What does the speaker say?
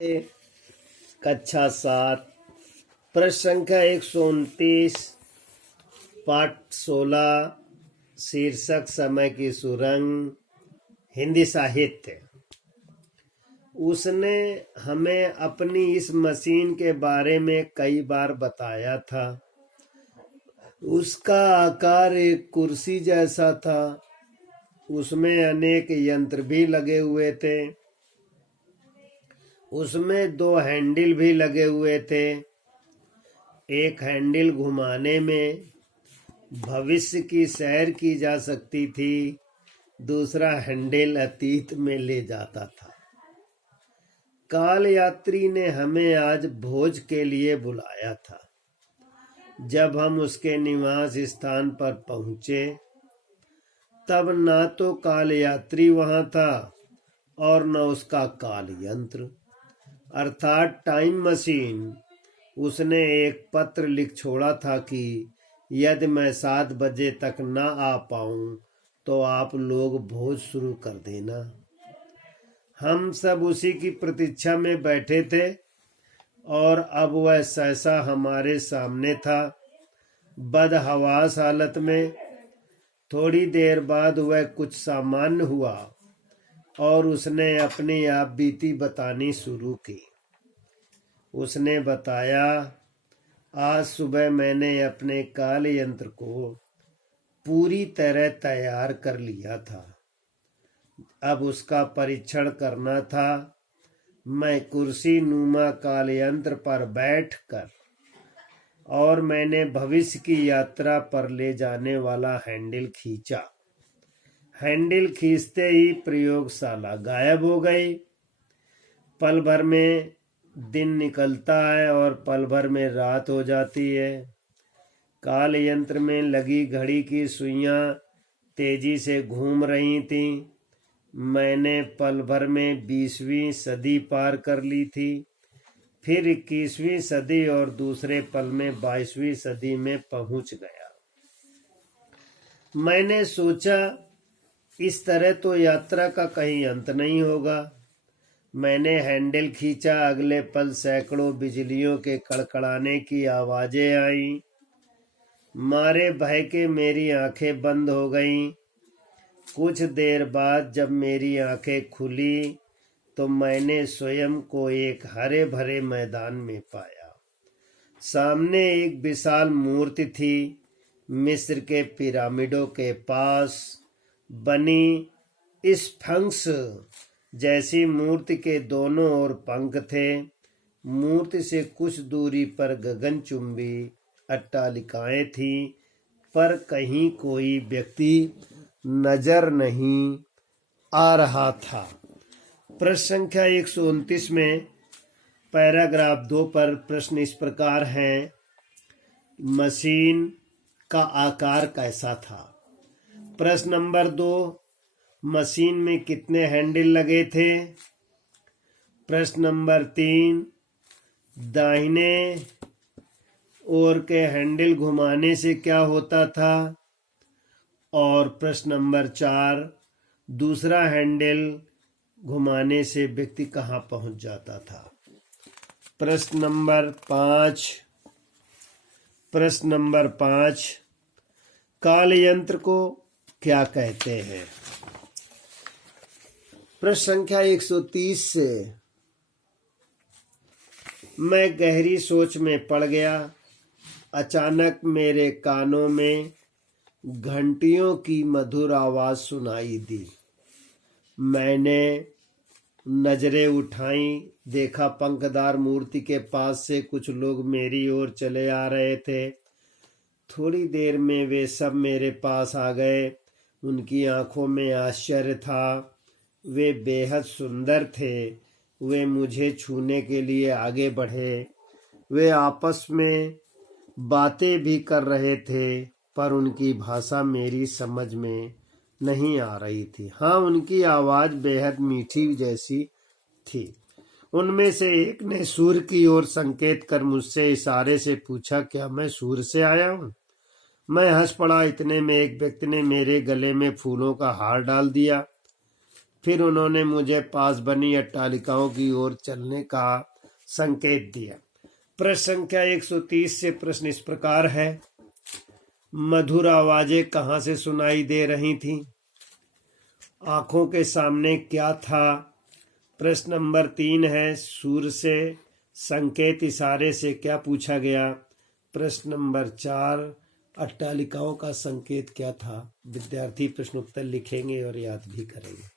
कक्षा 7 प्रश्न संख्या 129 पाठ 16 शीर्षक समय की सुरंग हिंदी साहित्य। उसने हमें अपनी इस मशीन के बारे में कई बार बताया था। उसका आकार एक कुर्सी जैसा था। उसमें अनेक यंत्र भी लगे हुए थे। उसमें 2 हैंडल भी लगे हुए थे। एक हैंडल घुमाने में भविष्य की सैर की जा सकती थी, दूसरा हैंडल अतीत में ले जाता था। काल यात्री ने हमें आज भोज के लिए बुलाया था। जब हम उसके निवास स्थान पर पहुंचे तब ना तो काल यात्री वहां था और न उसका काल यंत्र अर्थात टाइम मशीन। उसने एक पत्र लिख छोड़ा था कि यदि मैं 7 बजे तक न आ पाऊं तो आप लोग भोज शुरू कर देना। हम सब उसी की प्रतीक्षा में बैठे थे और अब वह सहसा हमारे सामने था, बदहवास हालत में। थोड़ी देर बाद वह कुछ सामान्य हुआ और उसने अपनी आप बीती बतानी शुरू की। उसने बताया, आज सुबह मैंने अपने काल यंत्र को पूरी तरह तैयार कर लिया था। अब उसका परीक्षण करना था। मैं कुर्सी नुमा काल यंत्र पर बैठकर और मैंने भविष्य की यात्रा पर ले जाने वाला हैंडल खींचा। हैंडल खींचते ही प्रयोगशाला गायब हो गई। पल भर में दिन निकलता है और पल भर में रात हो जाती है। काल यंत्र में लगी घड़ी की सुइयां तेजी से घूम रही थीं। मैंने पल भर में 20वीं सदी पार कर ली थी, फिर 21वीं सदी और दूसरे पल में 22वीं सदी में पहुंच गया। मैंने सोचा, इस तरह तो यात्रा का कहीं अंत नहीं होगा। मैंने हैंडल खींचा। अगले पल सैकड़ों बिजलियों के कड़कड़ाने की आवाजें आईं। मारे भय के मेरी आंखें बंद हो गईं। कुछ देर बाद जब मेरी आंखें खुली तो मैंने स्वयं को एक हरे भरे मैदान में पाया। सामने एक विशाल मूर्ति थी। मिस्र के पिरामिडों के पास बनी स्फिंक्स जैसी मूर्ति के दोनों ओर पंख थे। मूर्ति से कुछ दूरी पर गगनचुंबी अट्टालिकाएं थीं, पर कहीं कोई व्यक्ति नजर नहीं आ रहा था। प्रश्न संख्या 129 में पैराग्राफ 2 पर प्रश्न इस प्रकार है, मशीन का आकार कैसा था? प्रश्न नंबर 2, मशीन में कितने हैंडल लगे थे? प्रश्न नंबर 3, दाहिने ओर के हैंडल घुमाने से क्या होता था? और प्रश्न नंबर 4, दूसरा हैंडल घुमाने से व्यक्ति कहाँ पहुंच जाता था? प्रश्न नंबर 5, काल यंत्र को क्या कहते हैं? प्रश्न संख्या 130 से मैं गहरी सोच में पड़ गया। अचानक मेरे कानों में घंटियों की मधुर आवाज सुनाई दी। मैंने नजरें उठाईं। देखा पंखदार मूर्ति के पास से कुछ लोग मेरी ओर चले आ रहे थे। थोड़ी देर में वे सब मेरे पास आ गए। उनकी आंखों में आश्चर्य था। वे बेहद सुंदर थे। वे मुझे छूने के लिए आगे बढ़े। वे आपस में बातें भी कर रहे थे, पर उनकी भाषा मेरी समझ में नहीं आ रही थी। हाँ, उनकी आवाज बेहद मीठी जैसी थी। उनमें से एक ने सूर्य की ओर संकेत कर मुझसे इशारे से पूछा, क्या मैं सूर्य से आया हूँ? मैं हंस पड़ा। इतने में एक व्यक्ति ने मेरे गले में फूलों का हार डाल दिया। फिर उन्होंने मुझे पास बनी अट्टालिकाओं की ओर चलने का संकेत दिया। प्रश्न संख्या 130 से प्रश्न इस प्रकार है। मधुर आवाजें कहाँ से सुनाई दे रही थीं? आंखों के सामने क्या था? प्रश्न नंबर 3 है, सूर से संकेत इशारे से क्या पूछा गया? प्रश्न नंबर 4, अट्टालिकाओं का संकेत क्या था? विद्यार्थी प्रश्नोत्तर लिखेंगे और याद भी करेंगे।